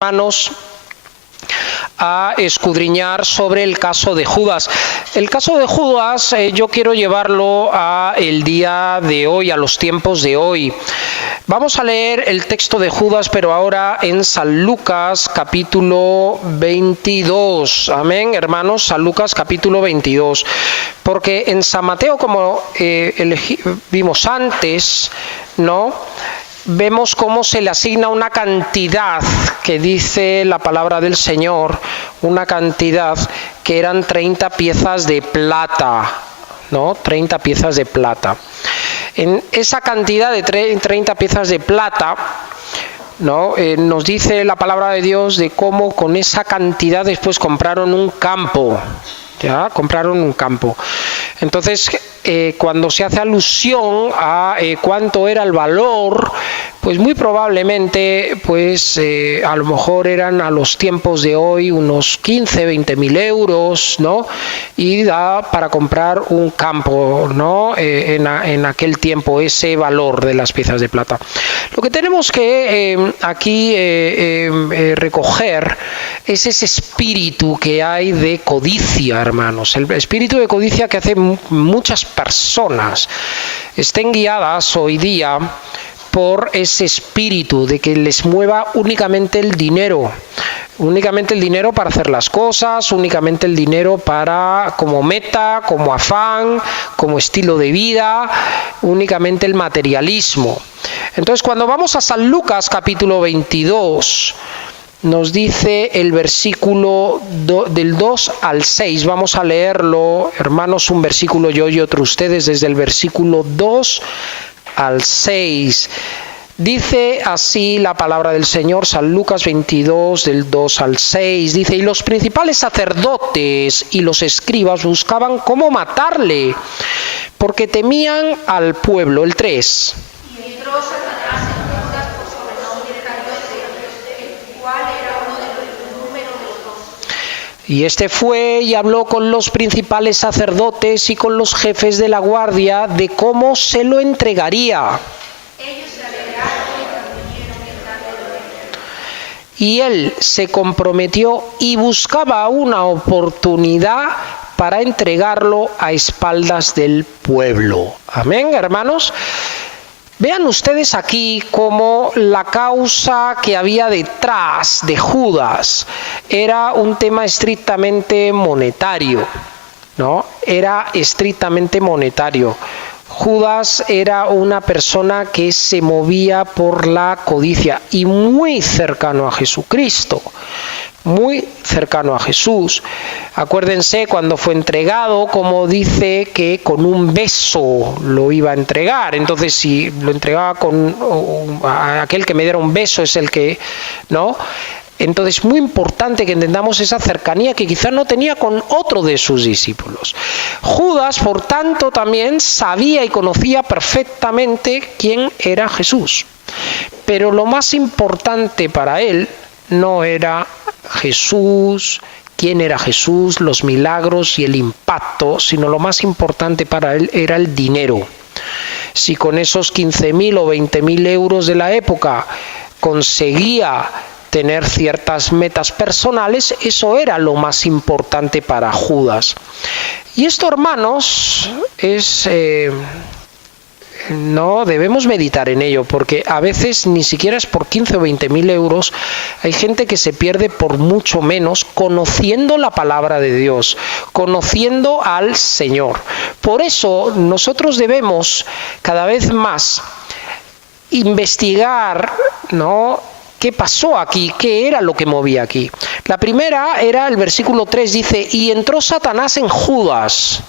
Hermanos, a escudriñar sobre el caso de Judas. El caso de Judas yo quiero llevarlo a el día de hoy, a los tiempos de hoy. Vamos a leer el texto de Judas, pero ahora en San Lucas capítulo 22. Amén, hermanos, San Lucas capítulo 22. Porque en San Mateo, como vimos antes, ¿no?, vemos cómo se le asigna una cantidad que dice la palabra del Señor, una cantidad que eran 30 piezas de plata, ¿no? 30 piezas de plata. En esa cantidad de 30 piezas de plata, ¿no?, nos dice la palabra de Dios de cómo con esa cantidad después compraron un campo. Ya compraron un campo. Entonces, cuando se hace alusión a cuánto era el valor, pues muy probablemente, pues a lo mejor eran a los tiempos de hoy unos 15, 20 mil euros, ¿no? Y da para comprar un campo, ¿no? En aquel tiempo, ese valor de las piezas de plata. Lo que tenemos que aquí recoger es ese espíritu que hay de codicia, hermanos. El espíritu de codicia que hace muchas personas estén guiadas hoy día por ese espíritu de que les mueva únicamente el dinero para hacer las cosas, únicamente el dinero para como meta, como afán, como estilo de vida, únicamente el materialismo. Entonces, cuando vamos a San Lucas capítulo 22, nos dice el versículo del 2 al 6. Vamos a leerlo, hermanos, un versículo yo y otro ustedes, desde el versículo 2 al 6. Dice así la palabra del Señor, San Lucas 22, del 2 al 6. Dice: y los principales sacerdotes y los escribas buscaban cómo matarle, porque temían al pueblo. El 3. Y entró Satanás en Judas, por sobrenombre Iscariote, el cual era uno del número de los 12. Y este fue y habló con los principales sacerdotes y con los jefes de la guardia de cómo se lo entregaría. Ellos se alegraron y convinieron en darle muerte. Y él se comprometió y buscaba una oportunidad para entregarlo a espaldas del pueblo. Amén, hermanos. Vean ustedes aquí cómo la causa que había detrás de Judas era un tema estrictamente monetario, ¿no? Era estrictamente monetario. Judas era una persona que se movía por la codicia y muy cercano a Jesucristo. Muy cercano a Jesús. Acuérdense cuando fue entregado, como dice que con un beso lo iba a entregar. Entonces, si lo entregaba con aquel que me diera un beso es el que, ¿no? Entonces, muy importante que entendamos esa cercanía que quizás no tenía con otro de sus discípulos. Judas, por tanto, también sabía y conocía perfectamente quién era Jesús. Pero lo más importante para él no era Jesús, quién era Jesús, los milagros y el impacto, sino lo más importante para él era el dinero. Si con esos 15.000 o 20.000 euros de la época conseguía tener ciertas metas personales, eso era lo más importante para Judas. Y esto, hermanos, no debemos meditar en ello, porque a veces ni siquiera es por 15 o 20.000 euros. Hay gente que se pierde por mucho menos conociendo la palabra de Dios, conociendo al Señor. Por eso nosotros debemos cada vez más investigar, ¿no?, qué pasó aquí, qué era lo que movía aquí. La primera era el versículo 3, dice: y entró Satanás en Judas.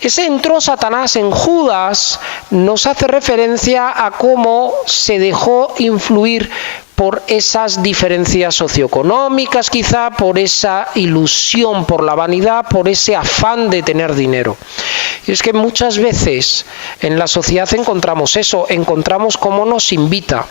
Ese entró Satanás en Judas nos hace referencia a cómo se dejó influir por esas diferencias socioeconómicas, quizá por esa ilusión, por la vanidad, por ese afán de tener dinero. Y es que muchas veces en la sociedad encontramos eso, encontramos cómo nos invita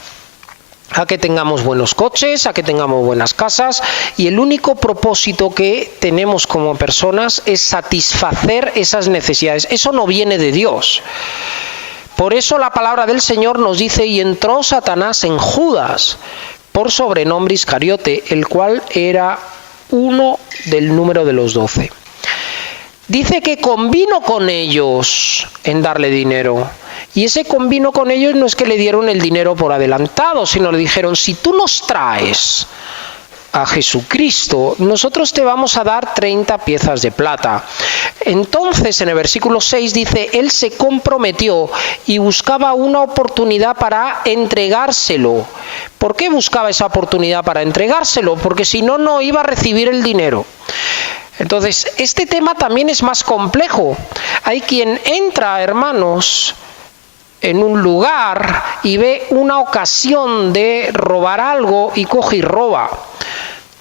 a que tengamos buenos coches, a que tengamos buenas casas, y el único propósito que tenemos como personas es satisfacer esas necesidades. Eso no viene de Dios. Por eso la palabra del Señor nos dice: y entró Satanás en Judas. por sobrenombre Iscariote, el cual era uno del número de los 12. Dice que convino con ellos en darle dinero. Y ese convino con ellos no es que le dieron el dinero por adelantado, sino le dijeron, si tú nos traes a Jesucristo, nosotros te vamos a dar 30 piezas de plata. Entonces, en el versículo 6 dice, él se comprometió y buscaba una oportunidad para entregárselo. ¿Por qué buscaba esa oportunidad para entregárselo? Porque si no, no iba a recibir el dinero. Entonces, este tema también es más complejo. Hay quien entra, hermanos, en un lugar y ve una ocasión de robar algo y coge y roba,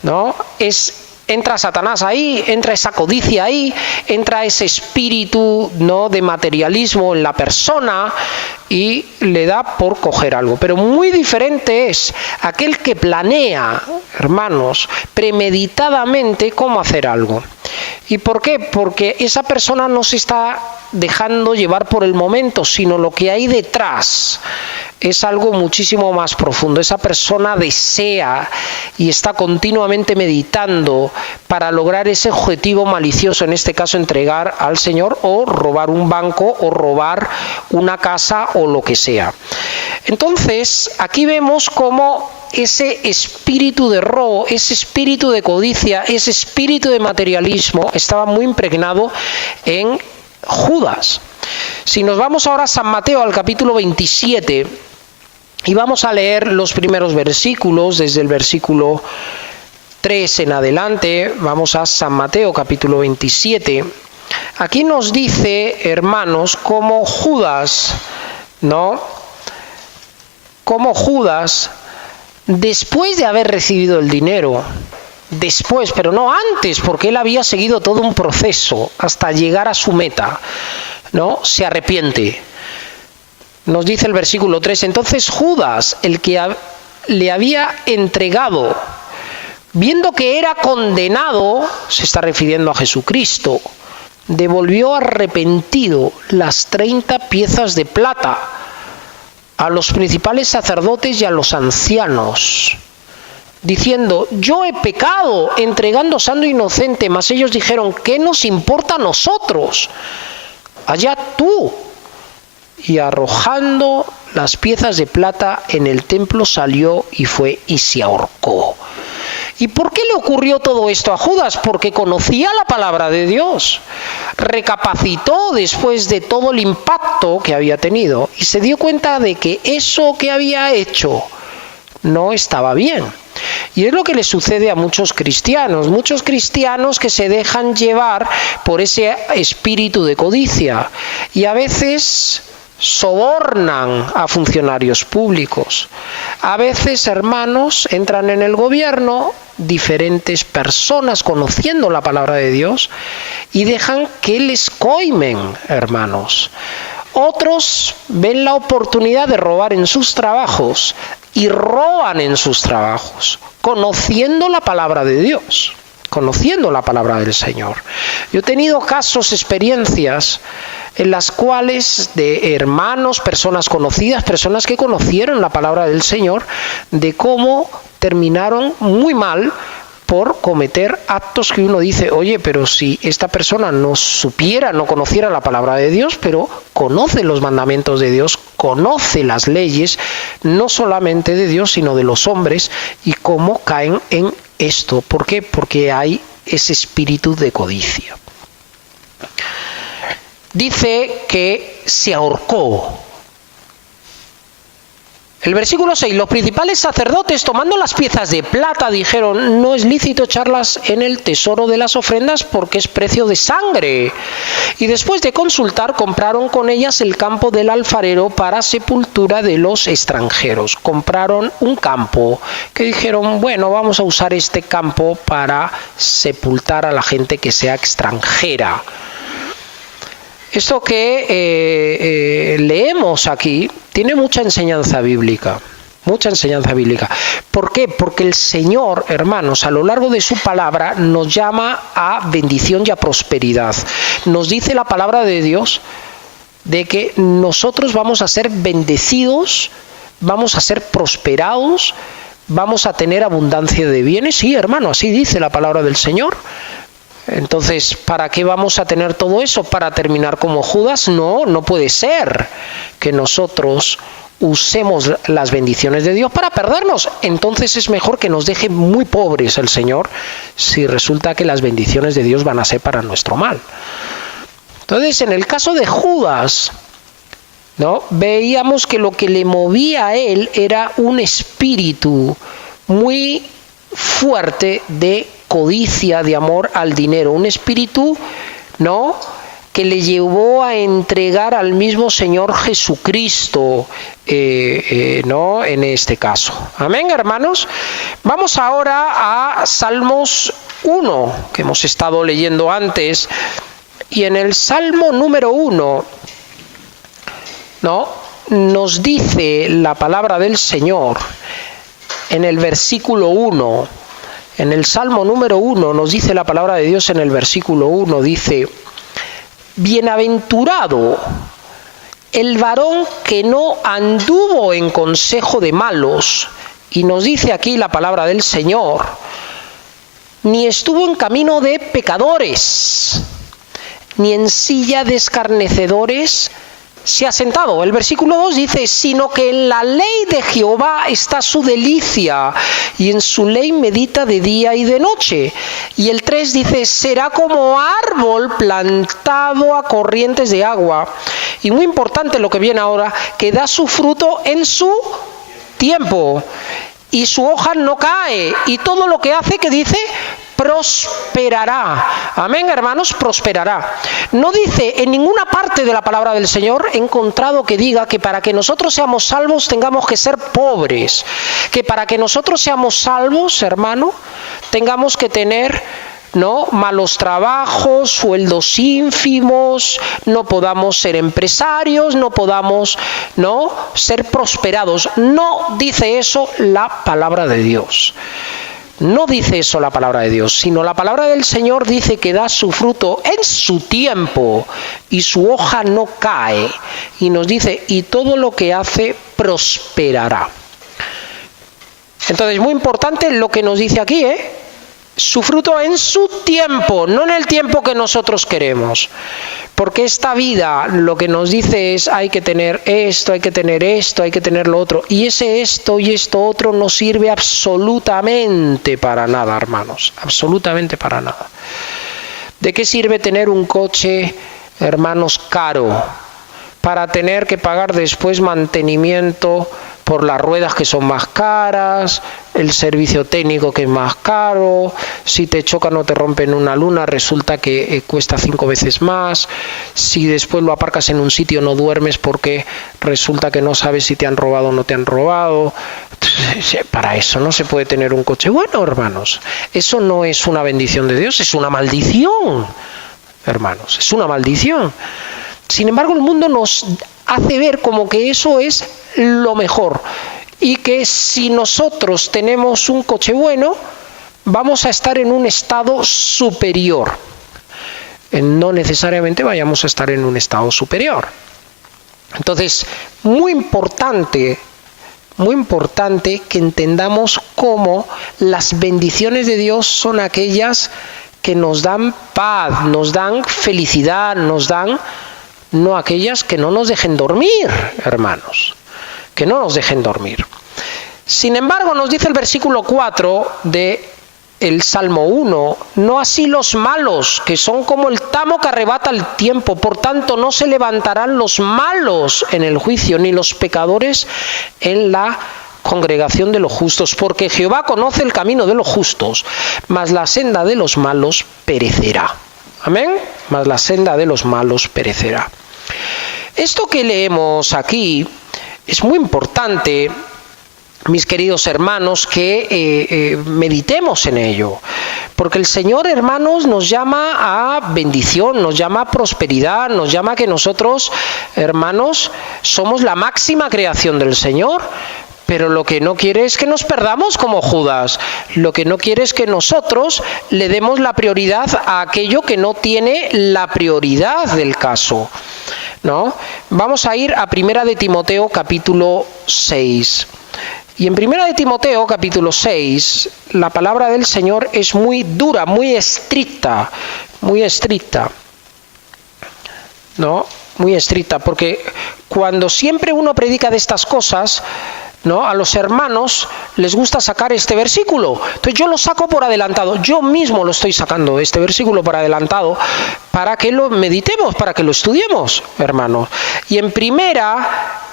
¿no? Entra Satanás ahí, entra esa codicia ahí, entra ese espíritu, ¿no?, de materialismo en la persona y le da por coger algo. Pero muy diferente es aquel que planea, hermanos, premeditadamente cómo hacer algo. ¿Y por qué? Porque esa persona no se está dejando llevar por el momento, sino lo que hay detrás es algo muchísimo más profundo. Esa persona desea y está continuamente meditando para lograr ese objetivo malicioso, en este caso entregar al Señor o robar un banco o robar una casa o lo que sea. Entonces, aquí vemos cómo ese espíritu de robo, ese espíritu de codicia, ese espíritu de materialismo estaba muy impregnado en Judas. Si nos vamos ahora a San Mateo, al capítulo 27, y vamos a leer los primeros versículos, desde el versículo 3 en adelante, vamos a San Mateo, capítulo 27. Aquí nos dice, hermanos, cómo Judas, ¿no? Cómo Judas, después de haber recibido el dinero, después, pero no antes, porque él había seguido todo un proceso hasta llegar a su meta, ¿no?, se arrepiente. Nos dice el versículo 3, entonces Judas, el que le había entregado, viendo que era condenado, se está refiriendo a Jesucristo, devolvió arrepentido las 30 piezas de plata a los principales sacerdotes y a los ancianos, diciendo, yo he pecado entregando sangre inocente. Mas ellos dijeron, ¿qué nos importa a nosotros? Allá tú. Y arrojando las piezas de plata en el templo salió y fue y se ahorcó. ¿Y por qué le ocurrió todo esto a Judas? Porque conocía la palabra de Dios, recapacitó después de todo el impacto que había tenido y se dio cuenta de que eso que había hecho no estaba bien. Y es lo que le sucede a muchos cristianos que se dejan llevar por ese espíritu de codicia y a veces sobornan a funcionarios públicos. A veces, hermanos, entran en el gobierno diferentes personas conociendo la palabra de Dios y dejan que les coimen, hermanos. Otros ven la oportunidad de robar en sus trabajos y roban en sus trabajos, conociendo la palabra de Dios, conociendo la palabra del Señor. Yo he tenido casos, experiencias en las cuales de hermanos, personas conocidas, personas que conocieron la palabra del Señor, de cómo terminaron muy mal por cometer actos que uno dice, oye, pero si esta persona no supiera, no conociera la palabra de Dios, pero conoce los mandamientos de Dios, conoce las leyes, no solamente de Dios, sino de los hombres, y cómo caen en esto. ¿Por qué? Porque hay ese espíritu de codicia. Dice que se ahorcó. El versículo 6, los principales sacerdotes, tomando las piezas de plata, dijeron, no es lícito echarlas en el tesoro de las ofrendas porque es precio de sangre. Y después de consultar, compraron con ellas el campo del alfarero para sepultura de los extranjeros. Compraron un campo que dijeron, bueno, vamos a usar este campo para sepultar a la gente que sea extranjera. Esto que leemos aquí tiene mucha enseñanza bíblica, mucha enseñanza bíblica. ¿Por qué? Porque el Señor, hermanos, a lo largo de su palabra nos llama a bendición y a prosperidad. Nos dice la palabra de Dios de que nosotros vamos a ser bendecidos, vamos a ser prosperados, vamos a tener abundancia de bienes. Sí, hermano, así dice la palabra del Señor. Entonces, ¿para qué vamos a tener todo eso? ¿Para terminar como Judas? No, no puede ser que nosotros usemos las bendiciones de Dios para perdernos. Entonces es mejor que nos deje muy pobres el Señor si resulta que las bendiciones de Dios van a ser para nuestro mal. Entonces, en el caso de Judas, ¿no?, veíamos que lo que le movía a él era un espíritu muy fuerte de codicia, de amor al dinero, un espíritu, ¿no?, que le llevó a entregar al mismo Señor Jesucristo, ¿no?, en este caso. Amén, hermanos. Vamos ahora a Salmos 1, que hemos estado leyendo antes, y en el Salmo número 1, ¿no?, nos dice la palabra del Señor en el versículo 1. En el Salmo número 1 nos dice la palabra de Dios en el versículo 1, dice: bienaventurado el varón que no anduvo en consejo de malos, y nos dice aquí la palabra del Señor, ni estuvo en camino de pecadores, ni en silla de escarnecedores se ha sentado. El versículo 2 dice: sino que en la ley de Jehová está su delicia, y en su ley medita de día y de noche. Y el 3 dice: será como árbol plantado a corrientes de agua. Y muy importante lo que viene ahora, que da su fruto en su tiempo, y su hoja no cae, y todo lo que hace, que dice, prosperará. Amén, hermanos, prosperará. No dice en ninguna parte de la palabra del Señor, he encontrado que diga que para que nosotros seamos salvos tengamos que ser pobres, que para que nosotros seamos salvos, hermano, tengamos que tener, ¿no?, malos trabajos, sueldos ínfimos, no podamos ser empresarios, no podamos, ¿no?, ser prosperados. No dice eso la palabra de Dios. No dice eso la palabra de Dios, sino la palabra del Señor dice que da su fruto en su tiempo y su hoja no cae. Y nos dice, y todo lo que hace prosperará. Entonces, muy importante lo que nos dice aquí, su fruto en su tiempo, no en el tiempo que nosotros queremos. Porque esta vida lo que nos dice es: hay que tener esto, hay que tener esto, hay que tener lo otro. Y ese esto y esto otro no sirve absolutamente para nada, hermanos. Absolutamente para nada. ¿De qué sirve tener un coche, hermanos, caro? Para tener que pagar después mantenimiento por las ruedas, que son más caras, el servicio técnico, que es más caro, si te chocan o te rompen una luna resulta que cuesta 5 veces más, si después lo aparcas en un sitio no duermes porque resulta que no sabes si te han robado o no te han robado. Para eso no se puede tener un coche bueno, hermanos. Eso no es una bendición de Dios, es una maldición, hermanos, es una maldición. Sin embargo, el mundo nos hace ver como que eso es lo mejor, y que si nosotros tenemos un coche bueno, vamos a estar en un estado superior. No necesariamente vayamos a estar en un estado superior. Entonces, muy importante que entendamos cómo las bendiciones de Dios son aquellas que nos dan paz, nos dan felicidad, nos dan, no aquellas que no nos dejen dormir, hermanos, que no nos dejen dormir. Sin embargo, nos dice el versículo 4 de el Salmo 1, no así los malos, que son como el tamo que arrebata el tiempo, por tanto no se levantarán los malos en el juicio, ni los pecadores en la congregación de los justos, porque Jehová conoce el camino de los justos, mas la senda de los malos perecerá. Amén, mas la senda de los malos perecerá. Esto que leemos aquí es muy importante, mis queridos hermanos, que meditemos en ello. Porque el Señor, hermanos, nos llama a bendición, nos llama a prosperidad, nos llama a que nosotros, hermanos, somos la máxima creación del Señor. Pero lo que no quiere es que nos perdamos como Judas. Lo que no quiere es que nosotros le demos la prioridad a aquello que no tiene la prioridad del caso, ¿no? Vamos a ir a 1 de Timoteo capítulo 6. Y en 1 de Timoteo, capítulo 6, la palabra del Señor es muy dura, muy estricta, ¿no? Muy estricta, porque cuando siempre uno predica de estas cosas, ¿no?, a los hermanos les gusta sacar este versículo. Entonces yo lo saco por adelantado, yo mismo lo estoy sacando, este versículo por adelantado, para que lo meditemos, para que lo estudiemos, hermanos. Y en 1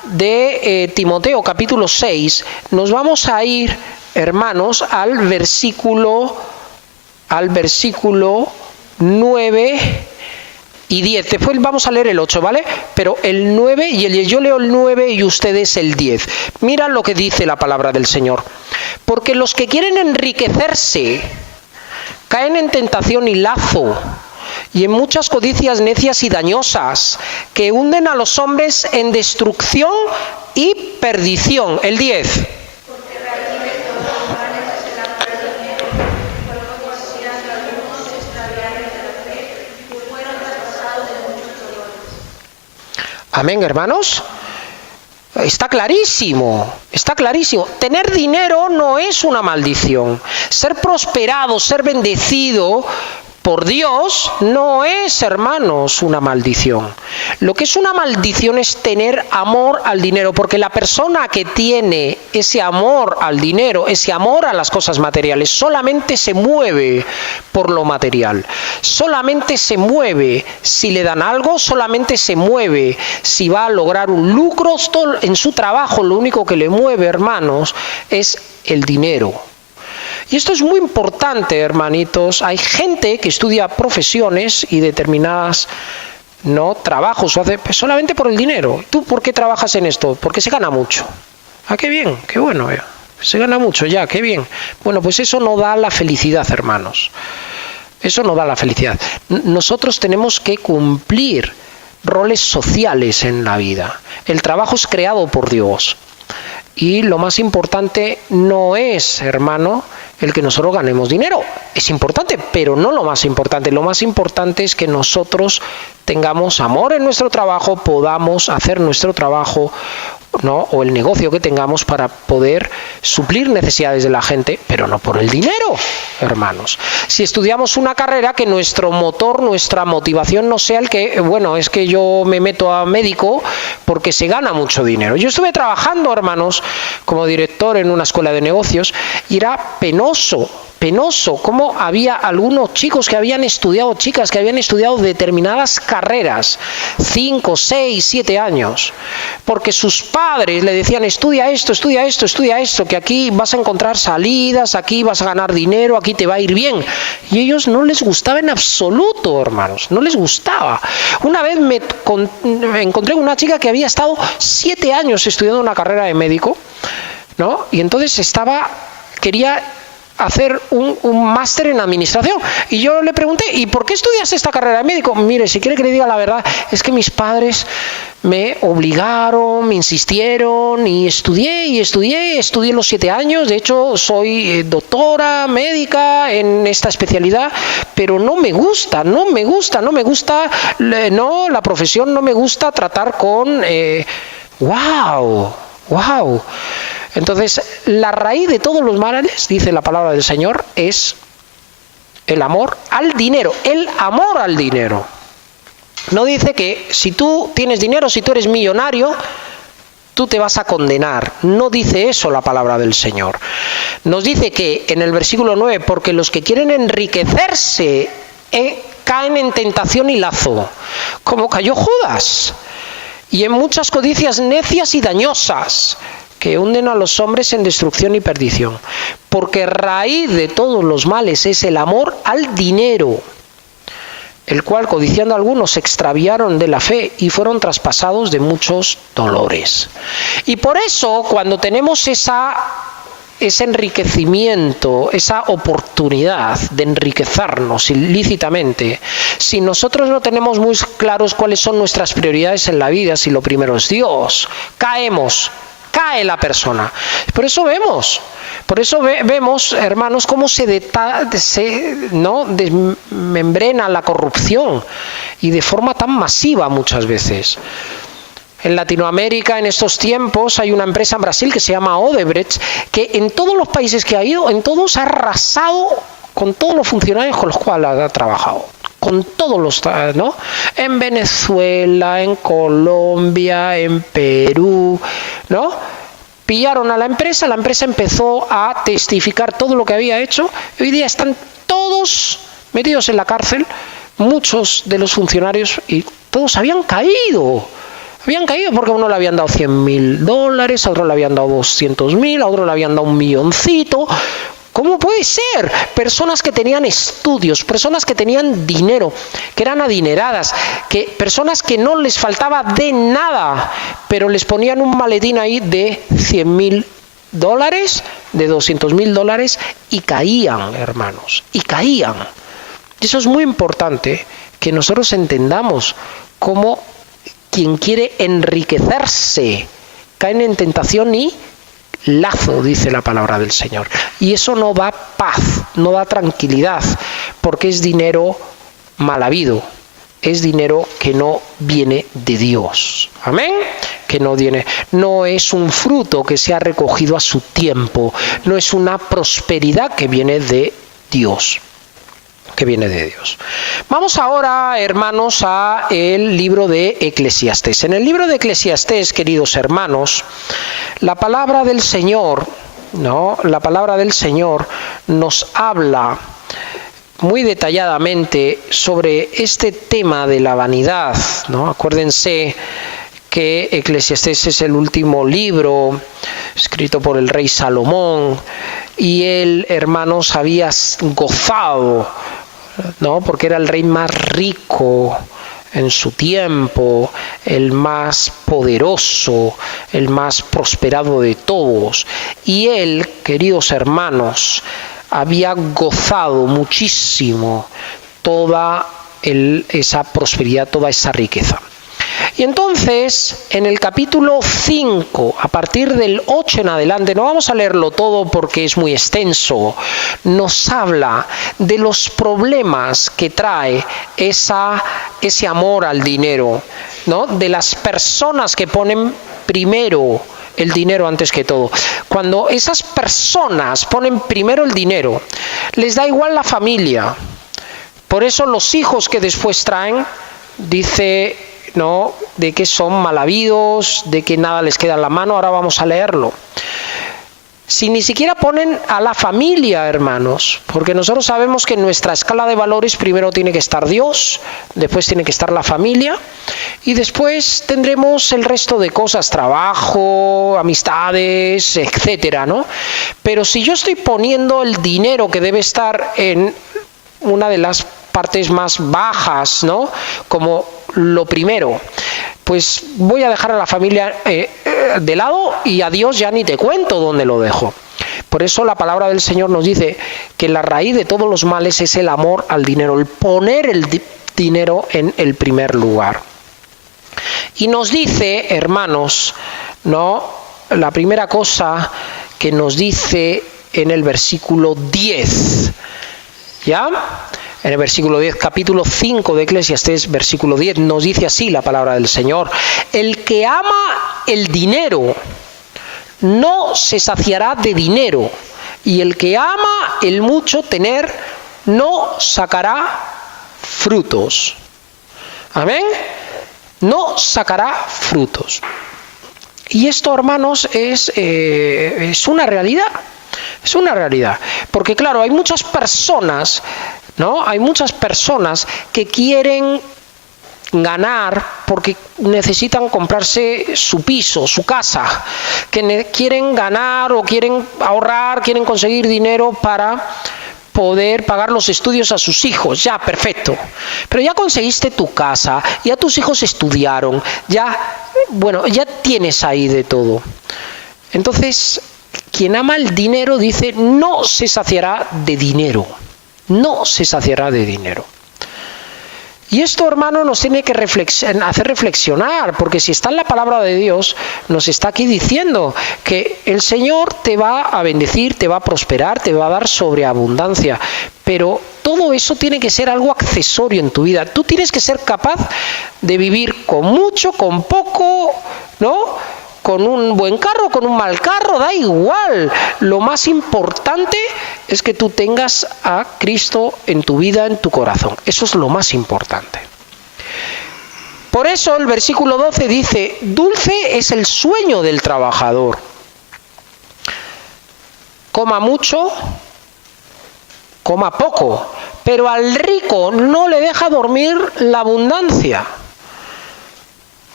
de Timoteo, capítulo 6, nos vamos a ir, hermanos, al versículo 9 y 10. Después vamos a leer el 8, ¿vale? Pero el 9 y el 10. Yo leo el 9 y ustedes el 10. Mira lo que dice la palabra del Señor. Porque los que quieren enriquecerse caen en tentación y lazo, y en muchas codicias necias y dañosas, que hunden a los hombres en destrucción y perdición. El 10. Amén, hermanos. Está clarísimo, está clarísimo. Tener dinero no es una maldición. Ser prosperado, ser bendecido por Dios no es, hermanos, una maldición. Lo que es una maldición es tener amor al dinero, porque la persona que tiene ese amor al dinero, ese amor a las cosas materiales, solamente se mueve por lo material. Solamente se mueve si le dan algo, solamente se mueve si va a lograr un lucro. En su trabajo lo único que le mueve, hermanos, es el dinero. Y esto es muy importante, hermanitos. Hay gente que estudia profesiones y determinadas, ¿no?, trabajos, pues solamente por el dinero. ¿Tú por qué trabajas en esto? Porque se gana mucho. Ah, qué bien, qué bueno. Se gana mucho ya, qué bien. Bueno, pues eso no da la felicidad, hermanos. Eso no da la felicidad. Nosotros tenemos que cumplir roles sociales en la vida. El trabajo es creado por Dios. Y lo más importante no es, hermano, el que nosotros ganemos dinero. Es importante, pero no lo más importante. Lo más importante es que nosotros tengamos amor en nuestro trabajo, podamos hacer nuestro trabajo, ¿no?, o el negocio que tengamos para poder suplir necesidades de la gente, pero no por el dinero, hermanos. Si estudiamos una carrera, que nuestro motor, nuestra motivación no sea el que, bueno, es que yo me meto a médico porque se gana mucho dinero. Yo estuve trabajando, hermanos, como director en una escuela de negocios, y era penoso cómo había algunos chicos que habían estudiado, chicas que habían estudiado determinadas carreras, 5, 6, 7 años, porque sus padres le decían: estudia esto, que aquí vas a encontrar salidas, aquí vas a ganar dinero, aquí te va a ir bien. Y a ellos no les gustaba en absoluto, hermanos, no les gustaba. Una vez me encontré una chica que había estado 7 años estudiando una carrera de médico, ¿no? Y entonces quería hacer un máster en administración. Y yo le pregunté: ¿y por qué estudias esta carrera de médico? Mire, si quiere que le diga la verdad, es que mis padres me obligaron, me insistieron, y estudié los 7 años. De hecho, soy doctora médica en esta especialidad, pero no me gusta la profesión, no me gusta tratar con... ¡Wow! Entonces, la raíz de todos los males, dice la palabra del Señor, es el amor al dinero. El amor al dinero. No dice que si tú tienes dinero, si tú eres millonario, tú te vas a condenar. No dice eso la palabra del Señor. Nos dice que en el versículo 9, porque los que quieren enriquecerse caen en tentación y lazo, como cayó Judas, y en muchas codicias necias y dañosas, que hunden a los hombres en destrucción y perdición. Porque raíz de todos los males es el amor al dinero, el cual, codiciando algunos, se extraviaron de la fe y fueron traspasados de muchos dolores. Y por eso, cuando tenemos ese enriquecimiento, esa oportunidad de enriquecernos ilícitamente, si nosotros no tenemos muy claros cuáles son nuestras prioridades en la vida, si lo primero es Dios, cae la persona. Por eso vemos, hermanos, cómo se desmembrena la corrupción, y de forma tan masiva muchas veces. En Latinoamérica, en estos tiempos, hay una empresa en Brasil que se llama Odebrecht, que en todos los países que ha ido, en todos ha arrasado con todos los funcionarios con los cuales ha trabajado. Con todos los, ¿no? En Venezuela, en Colombia, en Perú, ¿no? Pillaron a la empresa empezó a testificar todo lo que había hecho, y hoy día están todos metidos en la cárcel, muchos de los funcionarios, y todos habían caído porque a uno le habían dado $100.000, a otro le habían dado 200.000, a otro le habían dado $1 milloncito. ¿Cómo puede ser? Personas que tenían estudios, personas que tenían dinero, que eran adineradas, personas que no les faltaba de nada, pero les ponían un maletín ahí de $100.000, de $200.000, y caían, hermanos, y caían. Y eso es muy importante, que nosotros entendamos cómo quien quiere enriquecerse caen en tentación y lazo, dice la palabra del Señor. Y eso no da paz, no da tranquilidad, porque es dinero mal habido, es dinero que no viene de Dios. Amén. Que no es un fruto que se ha recogido a su tiempo, no es una prosperidad que viene de Dios. Vamos ahora, hermanos, a el libro de Eclesiastés. En el libro de Eclesiastés, queridos hermanos, la palabra del Señor, nos habla muy detalladamente sobre este tema de la vanidad, ¿no? Acuérdense que Eclesiastés es el último libro escrito por el rey Salomón, y él, hermanos, había gozado, ¿no? Porque era el rey más rico en su tiempo, el más poderoso, el más prosperado de todos. Y él, queridos hermanos, había gozado muchísimo toda esa prosperidad, toda esa riqueza. Y entonces, en el capítulo 5, a partir del 8 en adelante, no vamos a leerlo todo porque es muy extenso, nos habla de los problemas que trae ese amor al dinero, ¿no? De las personas que ponen primero el dinero antes que todo. Cuando esas personas ponen primero el dinero, les da igual la familia. Por eso los hijos que después traen, dice, ¿no?, de que son mal habidos, de que nada les queda en la mano. Ahora vamos a leerlo. Si ni siquiera ponen a la familia, hermanos, porque nosotros sabemos que en nuestra escala de valores primero tiene que estar Dios, después tiene que estar la familia, y después tendremos el resto de cosas, trabajo, amistades, etcétera, ¿no? Pero si yo estoy poniendo el dinero que debe estar en una de las partes más bajas, ¿no?, como lo primero, pues voy a dejar a la familia de lado, y a Dios ya ni te cuento dónde lo dejo. Por eso la palabra del Señor nos dice que la raíz de todos los males es el amor al dinero, el poner el dinero en el primer lugar. Y nos dice, hermanos, ¿no?, la primera cosa que nos dice en el versículo 10, ¿ya? En el versículo 10, capítulo 5 de Eclesiastés, versículo 10, nos dice así la palabra del Señor: el que ama el dinero no se saciará de dinero, y el que ama el mucho tener no sacará frutos. Amén. No sacará frutos. Y esto, hermanos, es una realidad. Es una realidad. Porque claro, hay muchas personas, ¿no? Hay muchas personas que quieren ganar porque necesitan comprarse su piso, su casa, que quieren ganar o quieren ahorrar, quieren conseguir dinero para poder pagar los estudios a sus hijos. Ya, perfecto. Pero ya conseguiste tu casa, ya tus hijos estudiaron, ya tienes ahí de todo. Entonces, quien ama el dinero, dice, no se saciará de dinero. No se saciará de dinero. Y esto, hermano, nos tiene que hacer reflexionar, porque si está en la palabra de Dios, nos está aquí diciendo que el Señor te va a bendecir, te va a prosperar, te va a dar sobreabundancia, pero todo eso tiene que ser algo accesorio en tu vida. Tú tienes que ser capaz de vivir con mucho, con poco, ¿no? Con un buen carro, con un mal carro, da igual. Lo más importante es que tú tengas a Cristo en tu vida, en tu corazón. Eso es lo más importante. Por eso el versículo 12 dice, dulce es el sueño del trabajador. Coma mucho, coma poco, pero al rico no le deja dormir la abundancia.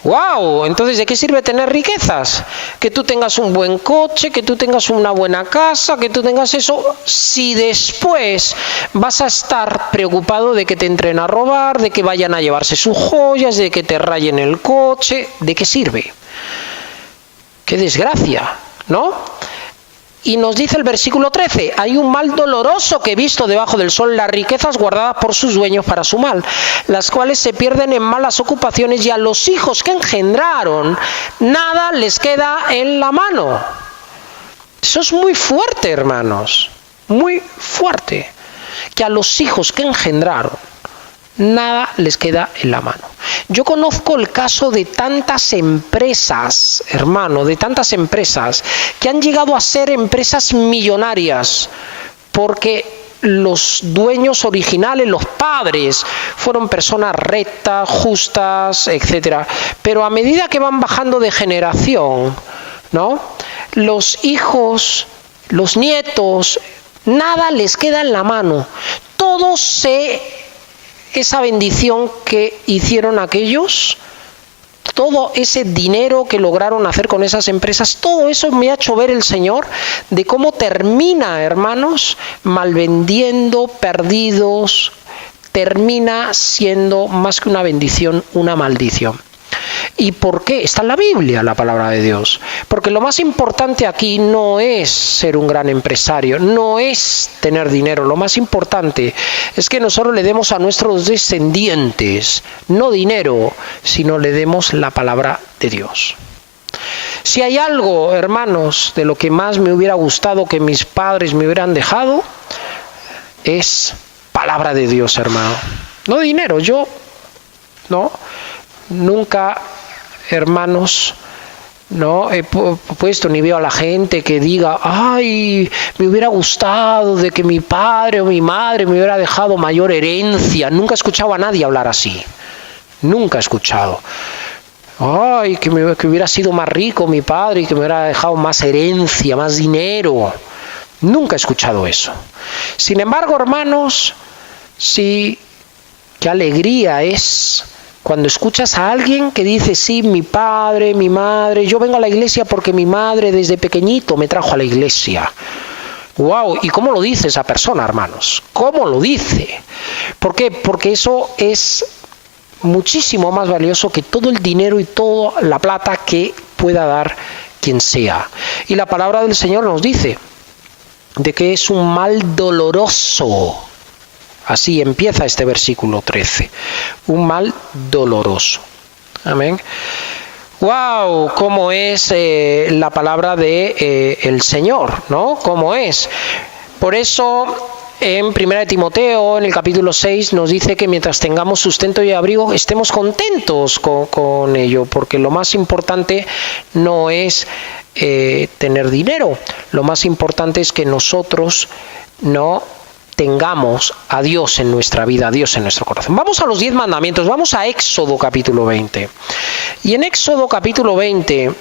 ¡Wow! Entonces, ¿de qué sirve tener riquezas? Que tú tengas un buen coche, que tú tengas una buena casa, que tú tengas eso, si después vas a estar preocupado de que te entren a robar, de que vayan a llevarse sus joyas, de que te rayen el coche, ¿de qué sirve? ¡Qué desgracia!, ¿no? Y nos dice el versículo 13, hay un mal doloroso que he visto debajo del sol, las riquezas guardadas por sus dueños para su mal, las cuales se pierden en malas ocupaciones y a los hijos que engendraron nada les queda en la mano. Eso es muy fuerte, hermanos, muy fuerte, que a los hijos que engendraron nada les queda en la mano. Yo conozco el caso de tantas empresas, hermano, de tantas empresas que han llegado a ser empresas millonarias porque los dueños originales, los padres, fueron personas rectas, justas, etcétera. Pero a medida que van bajando de generación, ¿no? Los hijos, los nietos, nada les queda en la mano. Esa bendición que hicieron aquellos, todo ese dinero que lograron hacer con esas empresas, todo eso me ha hecho ver el Señor de cómo termina, hermanos, malvendiendo, perdidos, termina siendo más que una bendición, una maldición. ¿Y por qué? Está en la Biblia la palabra de Dios. Porque lo más importante aquí no es ser un gran empresario, no es tener dinero. Lo más importante es que nosotros le demos a nuestros descendientes, no dinero, sino le demos la palabra de Dios. Si hay algo, hermanos, de lo que más me hubiera gustado que mis padres me hubieran dejado, es palabra de Dios, hermano. No dinero, nunca, hermanos, no he puesto ni veo a la gente que diga, ay, me hubiera gustado de que mi padre o mi madre me hubiera dejado mayor herencia. Nunca he escuchado a nadie hablar así. Nunca he escuchado. Ay, que hubiera sido más rico mi padre y que me hubiera dejado más herencia, más dinero. Nunca he escuchado eso. Sin embargo, hermanos, sí, qué alegría es cuando escuchas a alguien que dice, sí, mi padre, mi madre, yo vengo a la iglesia porque mi madre desde pequeñito me trajo a la iglesia. ¡Wow! ¿Y cómo lo dice esa persona, hermanos? ¿Cómo lo dice? ¿Por qué? Porque eso es muchísimo más valioso que todo el dinero y toda la plata que pueda dar quien sea. Y la palabra del Señor nos dice de que es un mal doloroso. Así empieza este versículo 13. Un mal doloroso. Amén. ¡Wow! ¿Cómo es la palabra de el Señor? ¿No? ¿Cómo es? Por eso, en 1 Timoteo, en el capítulo 6, nos dice que mientras tengamos sustento y abrigo, estemos contentos con ello, porque lo más importante no es tener dinero. Lo más importante es que nosotros no tengamos a Dios en nuestra vida, a Dios en nuestro corazón. Vamos a los 10 mandamientos, vamos a Éxodo capítulo 20. Y en Éxodo capítulo 20,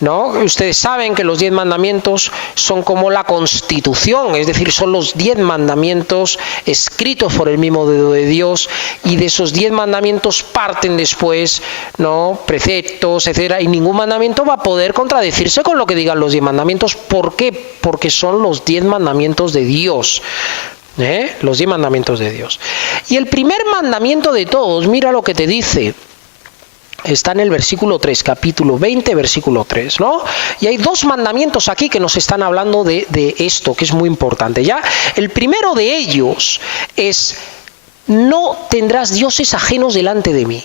¿no? Ustedes saben que los 10 mandamientos son como la Constitución, es decir, son los 10 mandamientos escritos por el mismo dedo de Dios, y de esos 10 mandamientos parten después, ¿no?, preceptos, etcétera, y ningún mandamiento va a poder contradecirse con lo que digan los 10 mandamientos. ¿Por qué? Porque son los 10 mandamientos de Dios. Los 10 mandamientos de Dios. Y el primer mandamiento de todos, mira lo que te dice. Está en el versículo 3, capítulo 20, versículo 3, ¿no? Y hay 2 mandamientos aquí que nos están hablando de esto, que es muy importante. Ya, el primero de ellos es: no tendrás dioses ajenos delante de mí.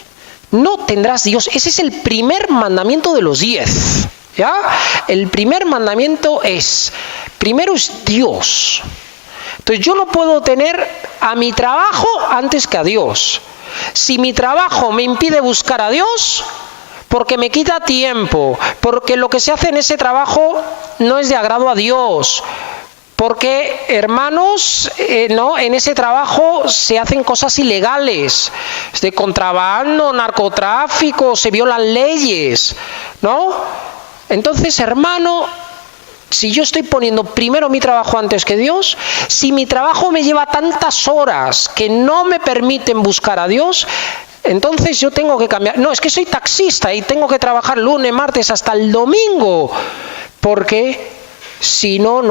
No tendrás Dios. Ese es el primer mandamiento de los 10. ¿Ya? El primer mandamiento primero es Dios. Entonces yo no puedo tener a mi trabajo antes que a Dios. Si mi trabajo me impide buscar a Dios, porque me quita tiempo, porque lo que se hace en ese trabajo no es de agrado a Dios. Porque, hermanos, en ese trabajo se hacen cosas ilegales, de contrabando, narcotráfico, se violan leyes, ¿no? Entonces, hermano, si yo estoy poniendo primero mi trabajo antes que Dios, si mi trabajo me lleva tantas horas que no me permiten buscar a Dios, entonces yo tengo que cambiar. No, es que soy taxista y tengo que trabajar lunes, martes hasta el domingo, porque si no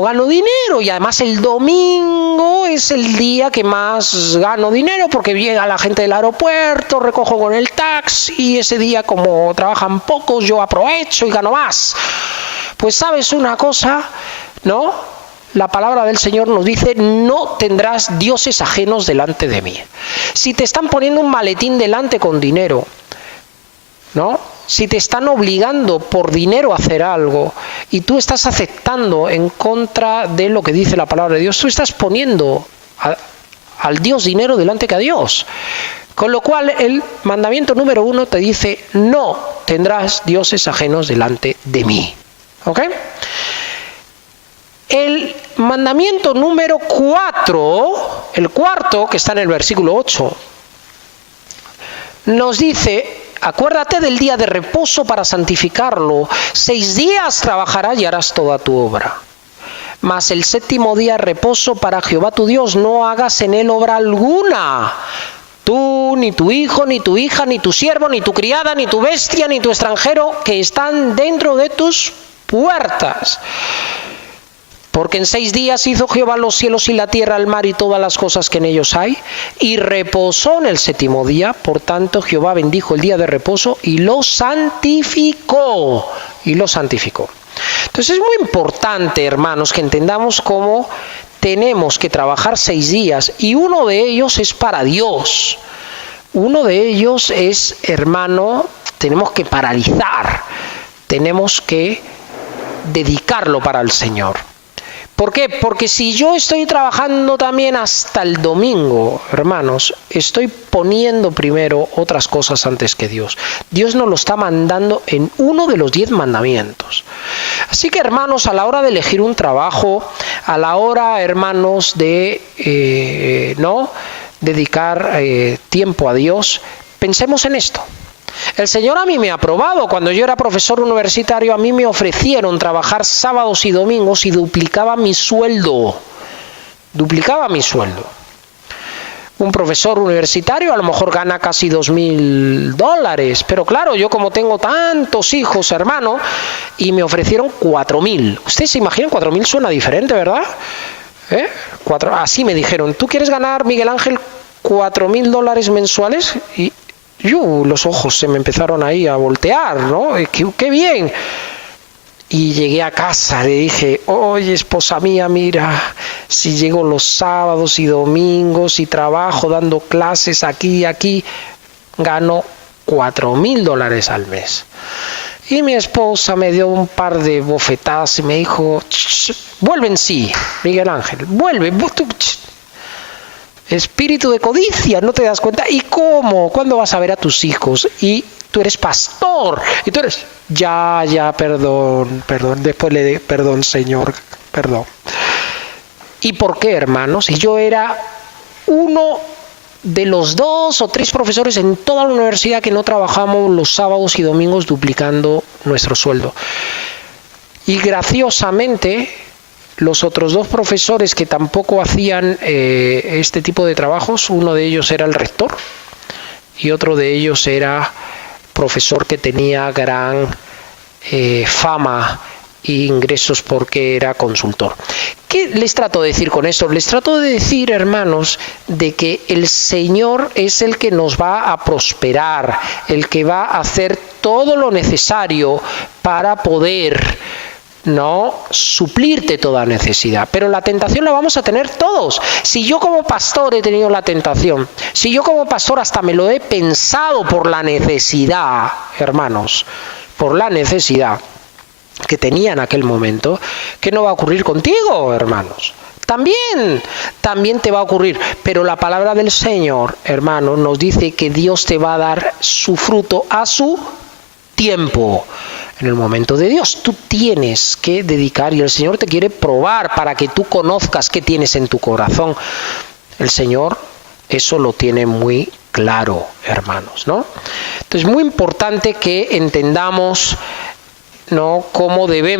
gano dinero. Y además el domingo es el día que más gano dinero, porque llega la gente del aeropuerto, recojo con el taxi, y ese día, como trabajan pocos, yo aprovecho y gano más. Pues sabes una cosa, ¿no? La palabra del Señor nos dice: no tendrás dioses ajenos delante de mí. Si te están poniendo un maletín delante con dinero, ¿no? Si te están obligando por dinero a hacer algo y tú estás aceptando en contra de lo que dice la palabra de Dios, tú estás poniendo al Dios dinero delante que a Dios. Con lo cual el mandamiento número 1 te dice: no tendrás dioses ajenos delante de mí. ¿Ok? El mandamiento número 4, el cuarto, que está en el versículo 8, nos dice: acuérdate del día de reposo para santificarlo. 6 días trabajarás y harás toda tu obra. Mas el 7º día reposo para Jehová tu Dios, no hagas en él obra alguna. Tú, ni tu hijo, ni tu hija, ni tu siervo, ni tu criada, ni tu bestia, ni tu extranjero, que están dentro de tus puertas. Porque en 6 días hizo Jehová los cielos y la tierra, el mar y todas las cosas que en ellos hay, y reposó en el 7º día. Por tanto, Jehová bendijo el día de reposo y lo santificó. Entonces es muy importante, hermanos, que entendamos cómo tenemos que trabajar 6 días, y uno de ellos es para Dios. Uno de ellos es, hermano, tenemos que paralizar, tenemos que dedicarlo para el Señor. ¿Por qué? Porque si yo estoy trabajando también hasta el domingo, hermanos, estoy poniendo primero otras cosas antes que Dios. Dios nos lo está mandando en uno de los 10 mandamientos. Así que, hermanos, a la hora de elegir un trabajo, a la hora, hermanos, de dedicar tiempo a Dios, pensemos en esto. El Señor a mí me ha probado. Cuando yo era profesor universitario, a mí me ofrecieron trabajar sábados y domingos y duplicaba mi sueldo. Un profesor universitario a lo mejor gana casi $2,000, pero claro, yo como tengo tantos hijos, hermano, y me ofrecieron 4,000. Ustedes se imaginan, 4,000 suena diferente, ¿verdad? Así me dijeron: ¿tú quieres ganar, Miguel Ángel, $4,000 mensuales? Y los ojos se me empezaron ahí a voltear, ¿no? ¡Qué bien! Y llegué a casa, le dije: oye, esposa mía, mira, si llego los sábados y domingos y trabajo dando clases aquí, gano $4,000 al mes. Y mi esposa me dio un par de bofetadas y me dijo: vuelve en sí, Miguel Ángel, vuelve. Espíritu de codicia, ¿no te das cuenta? ¿Y cómo? ¿Cuándo vas a ver a tus hijos? Y tú eres pastor, y tú eres... Ya, perdón, después le di, perdón, Señor, perdón. ¿Y por qué, hermanos? Si yo era uno de los 2 o 3 profesores en toda la universidad que no trabajamos los sábados y domingos duplicando nuestro sueldo. Y graciosamente, los otros 2 profesores que tampoco hacían este tipo de trabajos, uno de ellos era el rector y otro de ellos era profesor que tenía gran fama e ingresos porque era consultor. ¿Qué les trato de decir con esto? Les trato de decir, hermanos, de que el Señor es el que nos va a prosperar, el que va a hacer todo lo necesario para poder suplirte toda necesidad. Pero la tentación la vamos a tener todos. Si yo como pastor he tenido la tentación, si yo como pastor hasta me lo he pensado por la necesidad, hermanos, por la necesidad que tenía en aquel momento, ¿qué no va a ocurrir contigo, hermanos? También te va a ocurrir, pero la palabra del Señor, hermano, nos dice que Dios te va a dar su fruto a su tiempo, en el momento de Dios. Tú tienes que dedicar, y el Señor te quiere probar para que tú conozcas qué tienes en tu corazón. El Señor eso lo tiene muy claro, hermanos, ¿no? Entonces es muy importante que entendamos, ¿no?, cómo debemos